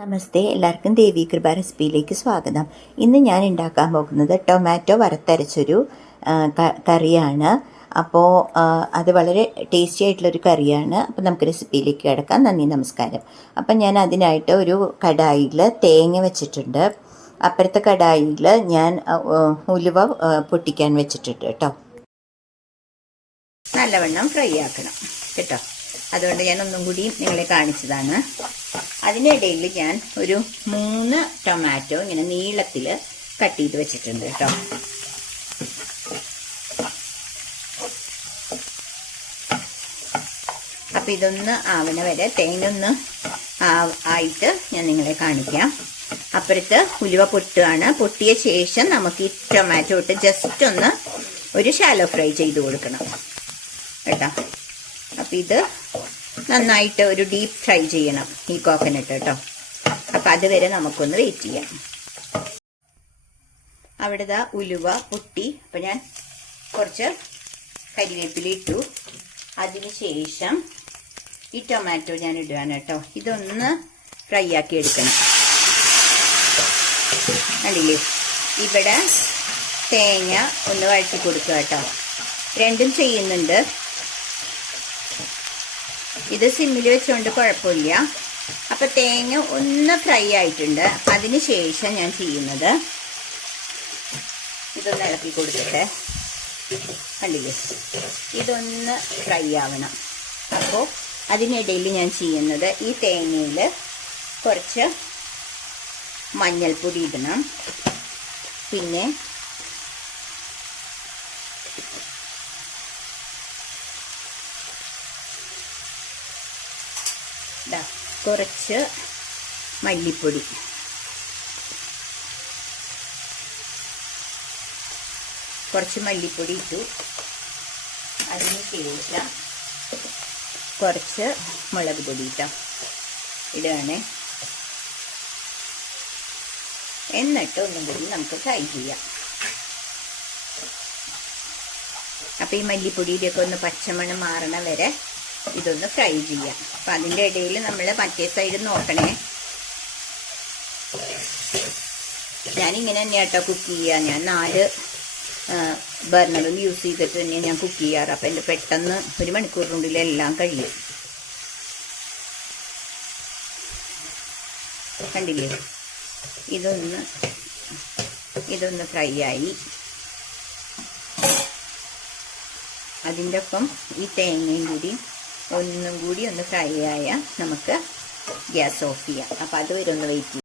നമസ്തേ, എല്ലാവർക്കും ദേവി കൃപ റെസിപ്പിയിലേക്ക് സ്വാഗതം. ഇന്ന് ഞാൻ ഉണ്ടാക്കാൻ പോകുന്നത് ടൊമാറ്റോ വറുത്തരച്ചൊരു കറിയാണ്. അപ്പോൾ അത് വളരെ ടേസ്റ്റി ആയിട്ടുള്ളൊരു കറിയാണ്. അപ്പോൾ നമുക്ക് റെസിപ്പിയിലേക്ക് കിടക്കാം. നന്ദി, നമസ്കാരം. അപ്പം ഞാൻ അതിനായിട്ട് ഒരു കടായിൽ തേങ്ങ വെച്ചിട്ടുണ്ട്. അപ്പുറത്തെ കടായിൽ ഞാൻ ഉലുവ പൊട്ടിക്കാൻ വെച്ചിട്ടുണ്ട് കേട്ടോ. നല്ലവണ്ണം ഫ്രൈ ആക്കണം കേട്ടോ. അതുകൊണ്ട് ഞാൻ ഒന്നും കൂടി നിങ്ങളെ കാണിച്ചതാണ്. അതിനിടയിൽ ഞാൻ ഒരു 3 ടൊമാറ്റോ ഇങ്ങനെ നീളത്തിൽ കട്ട് ചെയ്ത് വെച്ചിട്ടുണ്ട് കേട്ടോ. അപ്പം ഇതൊന്ന് ആവണ വരെ തേങ്ങ ഒന്ന് ആയിട്ട് ഞാൻ നിങ്ങളെ കാണിക്കാം. അപ്പുറത്ത് ഉലുവ പൊട്ടുകയാണ്. പൊട്ടിയ ശേഷം നമുക്ക് ഈ ടൊമാറ്റോ ഇട്ട് ജസ്റ്റ് ഒന്ന് ഒരു ഷാലോ ഫ്രൈ ചെയ്ത് കൊടുക്കണം കേട്ടോ. അപ്പം ഇത് നന്നായിട്ട് ഒരു ഡീപ്പ് ഫ്രൈ ചെയ്യണം ഈ കോക്കനട്ട് കേട്ടോ. അപ്പം അതുവരെ നമുക്കൊന്ന് വെയിറ്റ് ചെയ്യാം. അവിടെ ഉലുവ പൊട്ടി. അപ്പം ഞാൻ കുറച്ച് കരിവേപ്പില ഇട്ടു. അതിന് ശേഷം ഈ ടൊമാറ്റോ ഞാൻ ഇടുകയാണ് കേട്ടോ. ഇതൊന്ന് ഫ്രൈ ആക്കി എടുക്കണം. കണ്ടില്ലേ, ഇവിടെ തേങ്ങ ഒന്ന് വഴറ്റി കൊടുക്കുക കേട്ടോ. രണ്ടും ചെയ്യുന്നുണ്ട്. ഇത് സിമ്മിൽ വെച്ചുകൊണ്ട് കുഴപ്പമില്ല. അപ്പം തേങ്ങ ഒന്ന് ഫ്രൈ ആയിട്ടുണ്ട്. അതിന് ശേഷം ഞാൻ ചെയ്യുന്നത് ഇതൊന്ന് ഇളക്കി കൊടുത്തിട്ട്, കണ്ടില്ലേ, ഇതൊന്ന് ഫ്രൈ ആവണം. അപ്പോൾ അതിനിടയിൽ ഞാൻ ചെയ്യുന്നത് ഈ തേങ്ങയിൽ കുറച്ച് മഞ്ഞൾപ്പൊടി ഇടണം. പിന്നെ കുറച്ച് മല്ലിപ്പൊടി, ഇട്ടു. അതിന് ശേഷം കുറച്ച് മുളക് പൊടി ഇടുകയാണേ. എന്നിട്ട് ഒന്നും കൂടി നമുക്ക് ഫ്രൈ ചെയ്യാം. അപ്പം ഈ മല്ലിപ്പൊടിയുടെയൊക്കെ ഒന്ന് പച്ചമണം മാറണ വരെ ഇതൊന്ന് ഫ്രൈ ചെയ്യാം. അപ്പം അതിൻ്റെ ഇടയിൽ നമ്മൾ മറ്റേ സൈഡ് നോക്കണേ. ഞാനിങ്ങനെ തന്നെ കേട്ടോ കുക്ക് ചെയ്യുക. ഞാൻ 4 ബർണറും യൂസ് ചെയ്തിട്ട് തന്നെയാണ് ഞാൻ കുക്ക് ചെയ്യാറ്. അപ്പം എൻ്റെ പെട്ടെന്ന് 1 മണിക്കൂറിനുള്ളിൽ എല്ലാം കഴിയും. കണ്ടില്ലേ, ഇതൊന്ന് ഫ്രൈ ആയി. അതിൻ്റെ ഒപ്പം ഈ തേങ്ങയും കൂടി ഒന്നും കൂടി ഒന്ന് ഫ്രൈ ആയാൽ നമുക്ക് ഗ്യാസ് ഓഫ് ചെയ്യാം. അപ്പം അതുവരെ ഒന്ന് വെയിറ്റ് ചെയ്യാം.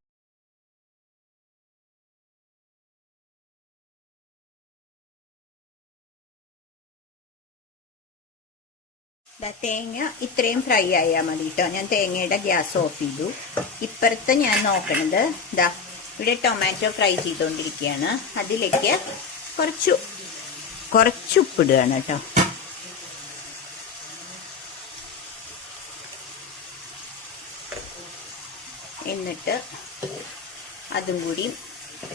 തേങ്ങ ഇത്രയും ഫ്രൈ ആയാൽ മതി കേട്ടോ. ഞാൻ തേങ്ങയുടെ ഗ്യാസ് ഓഫ് ചെയ്തു. ഇപ്പുറത്ത് ഞാൻ നോക്കണത് ഇവിടെ ടൊമാറ്റോ ഫ്രൈ ചെയ്തുകൊണ്ടിരിക്കുകയാണ്. അതിലേക്ക് കുറച്ച് ഉപ്പിടുകയാണ് കേട്ടോ. എന്നിട്ട് അതും കൂടി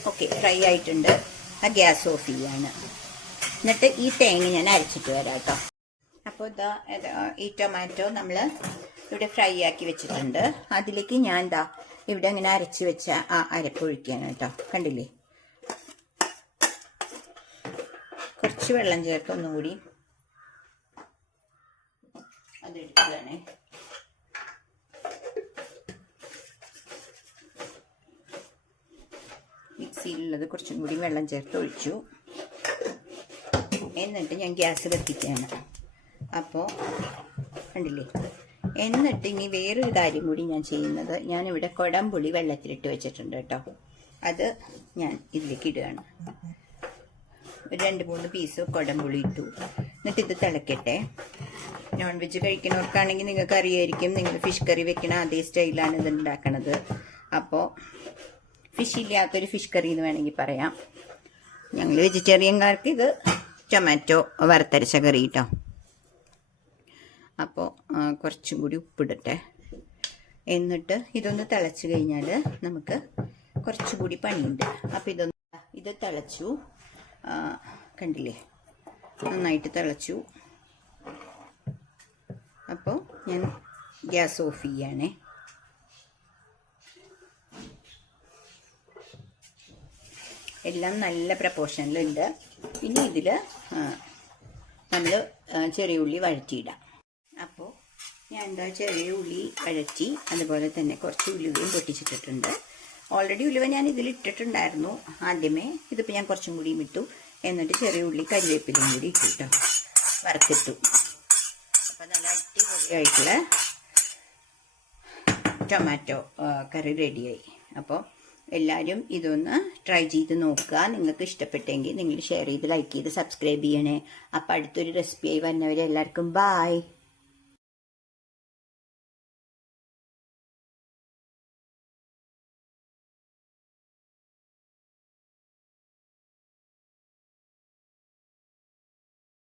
ഓക്കെ ഫ്രൈ ആയിട്ടുണ്ട്. ആ ഗ്യാസ് ഓഫ് ചെയ്യാണ്. എന്നിട്ട് ഈ തേങ്ങ ഞാൻ അരച്ചിട്ട് വരാം കേട്ടോ. അപ്പോൾ ഈ ടൊമാറ്റോ നമ്മൾ ഇവിടെ ഫ്രൈ ആക്കി വെച്ചിട്ടുണ്ട്. അതിലേക്ക് ഞാൻ ഇവിടെ അങ്ങനെ അരച്ച് വെച്ച ആ അരപ്പൊഴിക്കുകയാണ് കേട്ടോ. കണ്ടില്ലേ, കുറച്ച് വെള്ളം ചേർത്ത് ഒന്നും കൂടി അതെടുക്കുകയാണേ. മിക്സിയിലുള്ളത് കുറച്ചും കൂടി വെള്ളം ചേർത്ത് ഒഴിച്ചു. എന്നിട്ട് ഞാൻ ഗ്യാസ് കത്തിക്കുകയാണ്. അപ്പോൾ കണ്ടില്ലേ, എന്നിട്ട് ഇനി വേറൊരു കാര്യം കൂടി ഞാൻ ചെയ്യുന്നത്, ഞാനിവിടെ കൊടംപുളി വെള്ളത്തിലിട്ട് വെച്ചിട്ടുണ്ട് കേട്ടോ. അത് ഞാൻ ഇതിലേക്ക് ഇടുകയാണ്. ഒരു 2-3 പീസ് കൊടംപുളി ഇട്ടു. എന്നിട്ട് ഇത് തിളക്കട്ടെ. നോൺ വെജ് കഴിക്കുന്നവർക്കാണെങ്കിൽ നിങ്ങൾക്ക് അറിയായിരിക്കും, നിങ്ങൾ ഫിഷ് കറി വെക്കണ അതേ സ്റ്റൈലാണ് ഇത് ഉണ്ടാക്കണത്. അപ്പോൾ ഫിഷ് ഇല്ലാത്തൊരു ഫിഷ് കറി എന്ന് വേണമെങ്കിൽ പറയാം. ഞങ്ങൾ വെജിറ്റേറിയൻകാർക്ക് ഇത് ടൊമാറ്റോ വറുത്തരച്ച കറി കേട്ടോ. അപ്പോൾ കുറച്ചും കൂടി ഉപ്പിടട്ടെ. എന്നിട്ട് ഇതൊന്ന് തിളച്ച് കഴിഞ്ഞാൽ നമുക്ക് കുറച്ചുകൂടി പണിയുണ്ട്. അപ്പോൾ ഇത് തിളച്ചു. കണ്ടില്ലേ, നന്നായിട്ട് തിളച്ചു. അപ്പോൾ ഞാൻ ഗ്യാസ് ഓഫ് ചെയ്യണേ. എല്ലാം നല്ല പ്രപ്പോർഷനിലുണ്ട്. പിന്നെ ഇതിൽ നമ്മൾ ചെറിയ ഉള്ളി വഴറ്റിയിടാം. അപ്പോൾ ഞാൻ എന്താ ചെറിയ ഉള്ളി വഴറ്റി, അതുപോലെ തന്നെ കുറച്ച് ഉലുവയും പൊട്ടിച്ചിട്ടിട്ടുണ്ട്. ഓൾറെഡി ഉലുവ ഞാൻ ഇതിൽ ഇട്ടിട്ടുണ്ടായിരുന്നു ആദ്യമേ. ഇതിപ്പോൾ ഞാൻ കുറച്ചും കൂടിയും ഇട്ടു. എന്നിട്ട് ചെറിയ ഉള്ളി കരിവേപ്പിലയും കൂടി ഇട്ടു കേട്ടോ, വറുത്തിട്ടു. അപ്പോൾ നല്ല അടിപൊളിയായിട്ടുള്ള ടൊമാറ്റോ കറി റെഡിയായി. അപ്പോൾ എല്ലാവരും ഇതൊന്ന് ട്രൈ ചെയ്ത് നോക്കുക. നിങ്ങൾക്ക് ഇഷ്ടപ്പെട്ടെങ്കിൽ നിങ്ങൾ ഷെയർ ചെയ്ത്, ലൈക്ക് ചെയ്ത്, സബ്സ്ക്രൈബ് ചെയ്യണേ. അപ്പോൾ അടുത്തൊരു റെസിപ്പിയായി വരുന്നവരെ എല്ലാവർക്കും ബായ്.